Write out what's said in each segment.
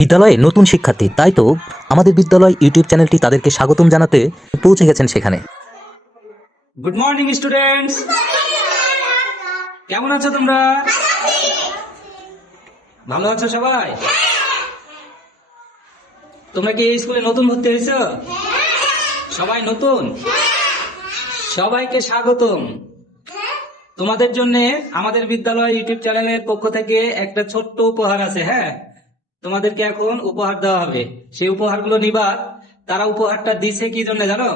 বিদ্যালয়ে নতুন শিক্ষার্থী, তাই তো আমাদের বিদ্যালয় ইউটিউব চ্যানেলটি তাদেরকে স্বাগতম জানাতে পৌঁছে গেছেন সেখানে। গুড মর্নিং স্টুডেন্টস, কেমন আছো তোমরা? ভালো আছো সবাই? তোমরা কি এই স্কুলে নতুন ভর্তি হয়েছো? সবাই নতুন? সবাইকে স্বাগতম। তোমাদের জন্য আমাদের বিদ্যালয় ইউটিউব চ্যানেলের পক্ষ থেকে একটা ছোট্ট উপহার আছে। হ্যাঁ, তোমাদেরকে এখন উপহার দেওয়া হবে। সেই উপহারগুলো নিবা। তারা উপহারটা দিছে কি জন্য জানো?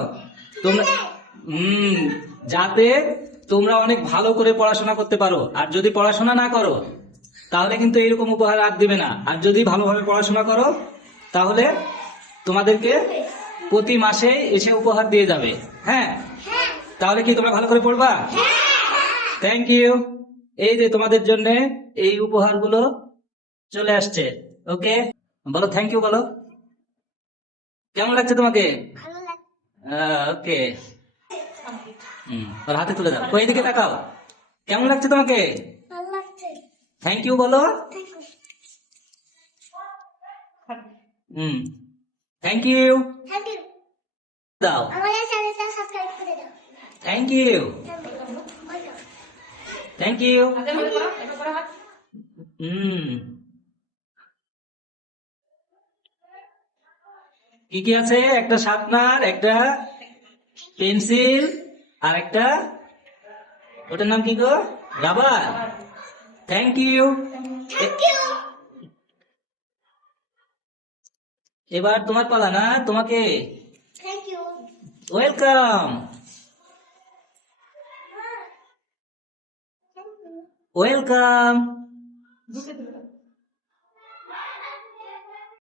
তোমরা যাতে তোমরা অনেক ভালো করে পড়াশোনা করতে পারো। আর যদি পড়াশোনা না করো তাহলে কিন্তু এইরকম উপহার আর দিবে না। আর যদি ভালোভাবে পড়াশোনা করো তাহলে তোমাদেরকে প্রতি মাসে এসে উপহার দিয়ে যাবে। হ্যাঁ, তাহলে কি তোমরা ভালো করে পড়বা? Thank you. এই যে তোমাদের জন্য এই উপহারগুলো চলে আসছে। ওকে, বলো থ্যাংক ইউ। বলো কেমন লাগছে তোমাকে? ওকে, ওর হাতে তুলে দাও। ওই দিকে তাকাও। কেমন লাগছে তোমাকে? থ্যাংক ইউ বলো। থ্যাংক ইউ দাও। Thank you, thank you. কি কি আছে? একটা শার্পনার, একটা পেন্সিল, আর একটা ওটার নাম কি গো? রাবার। Thank you. এবার তোমার পালা না? তোমাকে ওয়েলকাম, ওয়েলকাম।